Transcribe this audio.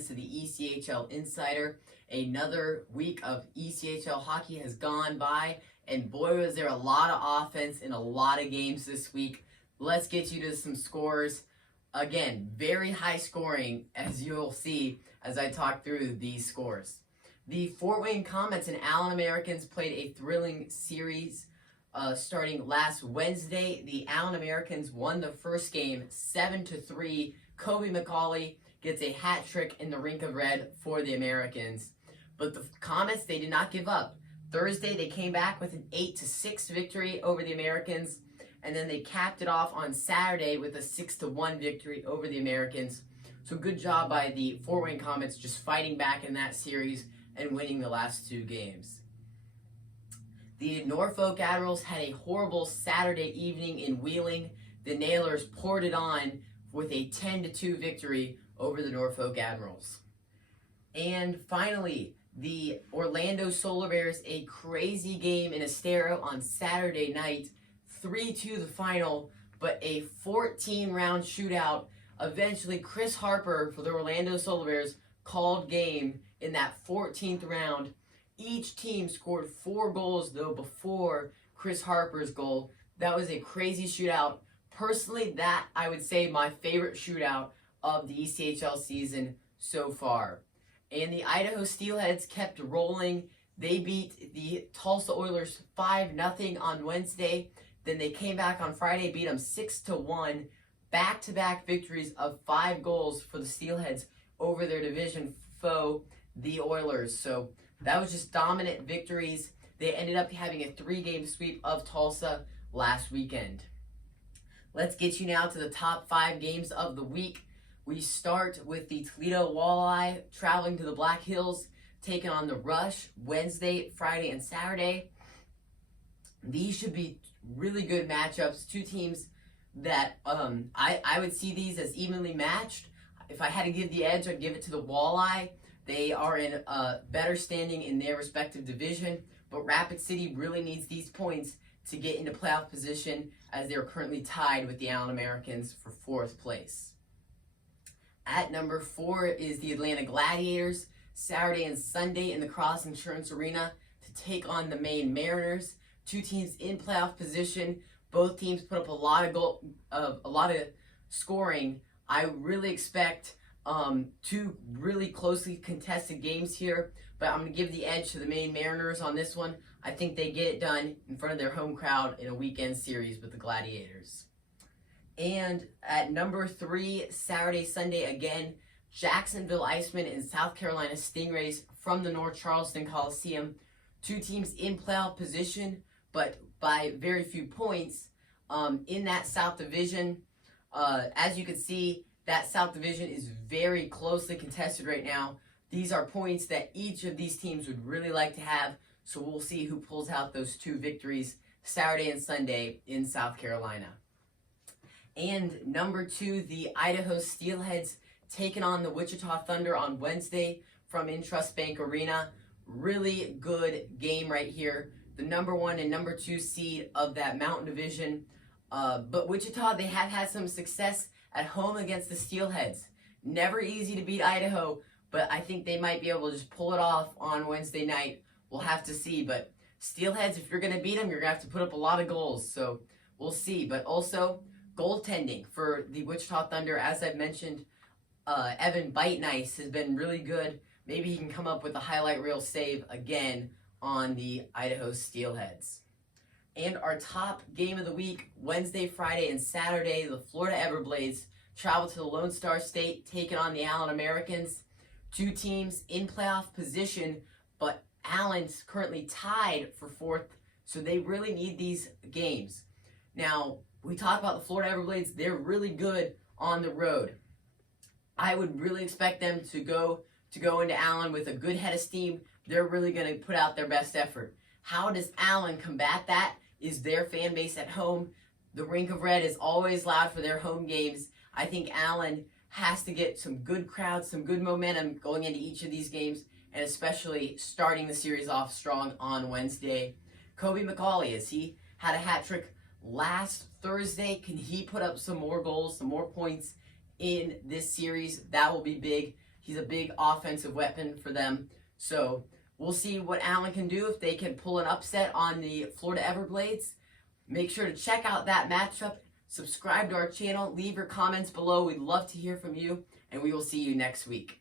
fans, to the ECHL Insider. Another week of ECHL hockey has gone by, and boy was there a lot of offense in a lot of games this week. Let's get you to some scores. Again, very high scoring, as you'll see as I talk through these scores. The Fort Wayne Komets and Allen Americans played a thrilling series starting last Wednesday. The Allen Americans won the first game 7-3. Kobe McCauley gets a hat trick in the rink of red for the Americans. But the Komets, they did not give up. Thursday, they came back with an 8-6 victory over the Americans, and then they capped it off on Saturday with a 6-1 victory over the Americans. So good job by the Fort Wayne Komets just fighting back in that series and winning the last two games. The Norfolk Admirals had a horrible Saturday evening in Wheeling. The Nailers poured it on with a 10-2 victory over the Norfolk Admirals. And finally, the Orlando Solar Bears, a crazy game in Estero on Saturday night. 3-2 the final, but a 14-round shootout. Eventually, Chris Harper for the Orlando Solar Bears called game in that 14th round. Each team scored 4 goals, though, before Chris Harper's goal. That was a crazy shootout. Personally, that, I would say, my favorite shootout of the ECHL season so far. And the Idaho Steelheads kept rolling. They beat the Tulsa Oilers 5-0 on Wednesday. Then they came back on Friday, beat them 6-1. Back-to-back victories of 5 goals for the Steelheads over their division foe, the Oilers. So that was just dominant victories. They ended up having a 3-game sweep of Tulsa last weekend. Let's get you now to the top 5 games of the week. We start with the Toledo Walleye traveling to the Black Hills, taking on the Rush Wednesday, Friday, and Saturday. These should be really good matchups. Two teams that I would see these as evenly matched. If I had to give the edge, I'd give it to the Walleye. They are in a better standing in their respective division, but Rapid City really needs these points to get into playoff position, as they're currently tied with the Allen Americans for 4th place. At number 4 is the Atlanta Gladiators, Saturday and Sunday in the Cross Insurance Arena to take on the Maine Mariners. Two teams in playoff position. Both teams put up a lot of scoring. I really expect 2 really closely contested games here, but I'm going to give the edge to the Maine Mariners on this one. I think they get it done in front of their home crowd in a weekend series with the Gladiators. And at number 3, Saturday, Sunday again, Jacksonville Icemen and South Carolina Stingrays from the North Charleston Coliseum. Two teams in playoff position, but by very few points in that South Division. As you can see, that South Division is very closely contested right now. These are points that each of these teams would really like to have, so we'll see who pulls out those 2 victories Saturday and Sunday in South Carolina. And number 2, the Idaho Steelheads taking on the Wichita Thunder on Wednesday from Intrust Bank Arena. Really good game right here. The number 1 and number 2 seed of that Mountain Division. But Wichita, they have had some success at home against the Steelheads. Never easy to beat Idaho, but I think they might be able to just pull it off on Wednesday night. We'll have to see. But Steelheads, if you're going to beat them, you're going to have to put up a lot of goals. So we'll see. But also, goaltending for the Wichita Thunder, as I've mentioned, Evan Bite Nice has been really good. Maybe he can come up with a highlight reel save again on the Idaho Steelheads. And our top game of the week, Wednesday, Friday, and Saturday, the Florida Everblades travel to the Lone Star State, taking on the Allen Americans. Two teams in playoff position, but Allen's currently tied for 4th, so they really need these games. Now, we talk about the Florida Everblades. They're really good on the road. I would really expect them to go into Allen with a good head of steam. They're really going to put out their best effort. How does Allen combat that? Is their fan base at home? The Rink of Red is always loud for their home games. I think Allen has to get some good crowds, some good momentum going into each of these games, and especially starting the series off strong on Wednesday. Kobe McCauley, as he had a hat trick last Thursday, can he put up some more goals, some more points in this series? That will be big. He's a big offensive weapon for them. So we'll see what Allen can do if they can pull an upset on the Florida Everblades. Make sure to check out that matchup. Subscribe to our channel. Leave your comments below. We'd love to hear from you. And we will see you next week.